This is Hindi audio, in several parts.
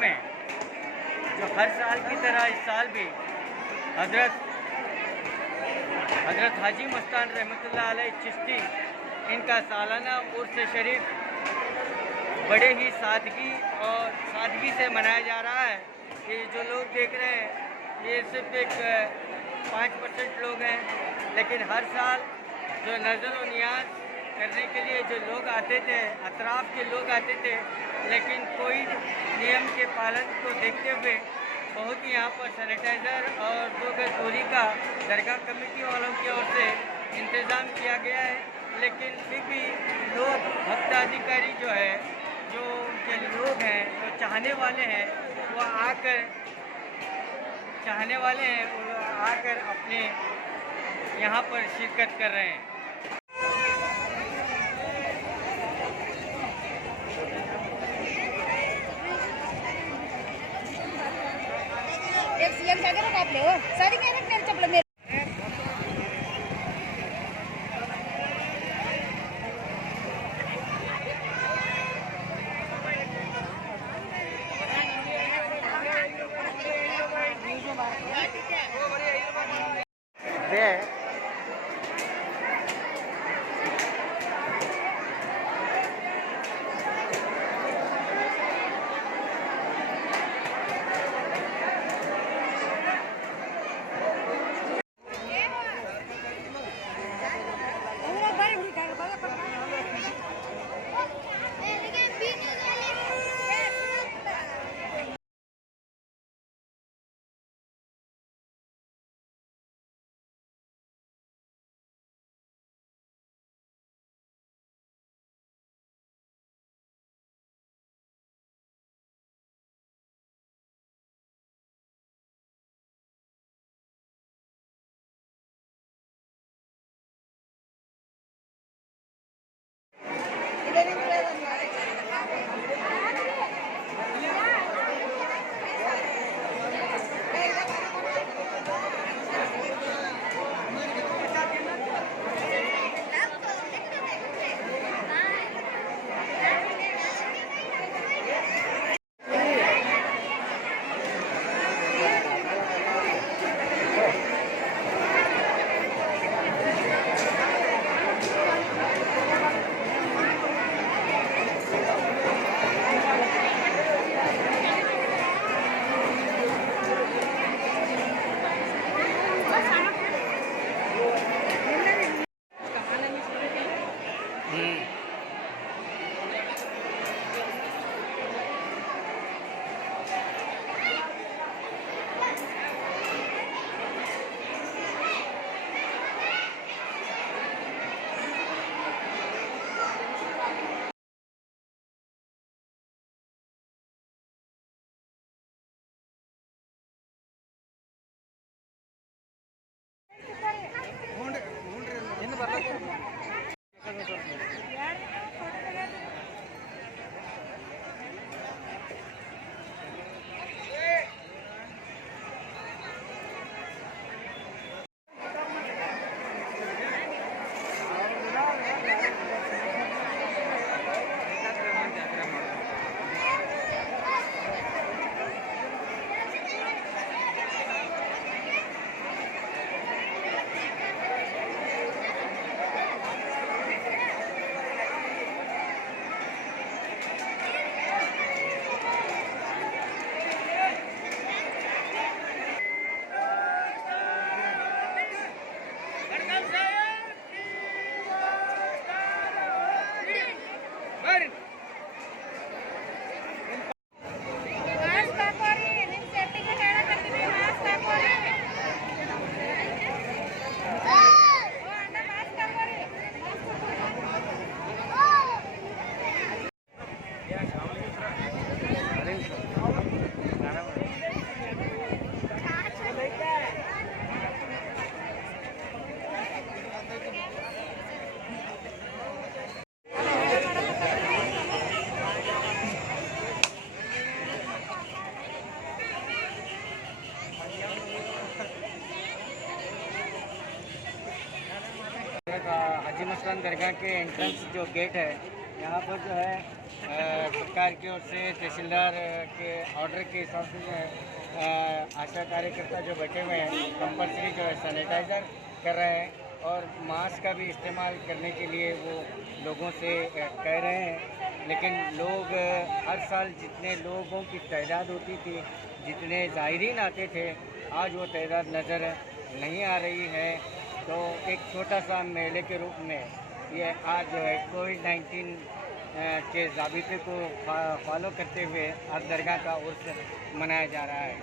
में जो हर साल की तरह इस साल भी हज़रत हाजी मस्तान रहमतुल्लाह अलैह चिश्ती इनका सालाना उर्स शरीफ बड़े ही सादगी से मनाया जा रहा है। कि जो लोग देख रहे हैं ये सिर्फ एक 5% लोग हैं, लेकिन हर साल जो नज़र और नियाज करने के लिए जो लोग आते थे, अतराफ़ के लोग आते थे, लेकिन कोई नियम के पालन को देखते हुए बहुत ही यहाँ पर सैनिटाइज़र और 2 गज दूरी का दरगाह कमेटी वालों की ओर से इंतज़ाम किया गया है। लेकिन फिर भी लोग भक्त अधिकारी जो है, जो उनके लोग हैं, जो चाहने वाले हैं, वो आकर अपने यहाँ पर शिरकत कर रहे हैं। सारी क्या रखने चप्पल मेरे हाजी मस्तान दरगाह के एंट्रेंस जो गेट है, यहाँ पर जो है सरकार की ओर से तहसीलदार के ऑर्डर के हिसाब से जो है आशा कार्यकर्ता जो बैठे हुए हैं कंपलसरी जो है सैनिटाइज़र कर रहे हैं और मास्क का भी इस्तेमाल करने के लिए वो लोगों से कह रहे हैं। लेकिन लोग हर साल जितने लोगों की तादाद होती थी, जितने ज़ायरीन आते थे, आज वो तादाद नज़र नहीं आ रही है। तो एक छोटा सा मेले के रूप में ये आज जो है कोविड-19 के ज़ाबिते को फॉलो करते हुए आज दरगाह का उर्स मनाया जा रहा है।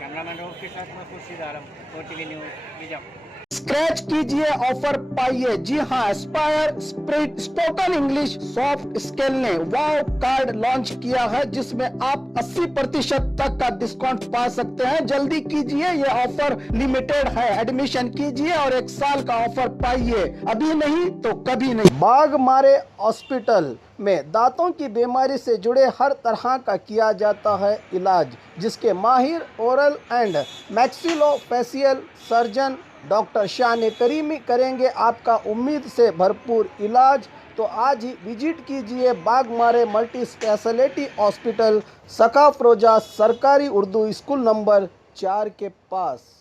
कैमरामैन रोहन के साथ मैं Khurshid Alam, OTV news, Bijapur. Scratch कीजिए, ऑफर पाइए। जी हाँ, Aspire spoken English soft skill ने वाव कार्ड लॉन्च किया है, जिसमें आप 80% तक का डिस्काउंट पा सकते हैं। जल्दी कीजिए, ये ऑफर लिमिटेड है। एडमिशन कीजिए और 1 साल का ऑफर पाइए। अभी नहीं तो कभी नहीं। बाघमारे हॉस्पिटल में दांतों की बीमारी से जुड़े हर तरह का किया जाता है इलाज, जिसके माहिर oral and maxillofacial surgeon doctor शान करीमी करेंगे आपका उम्मीद से भरपूर इलाज। तो आज ही विजिट कीजिए बाघमारे मल्टी स्पेशलिटी हॉस्पिटल, सका फरोजा सरकारी उर्दू स्कूल नंबर 4 के पास।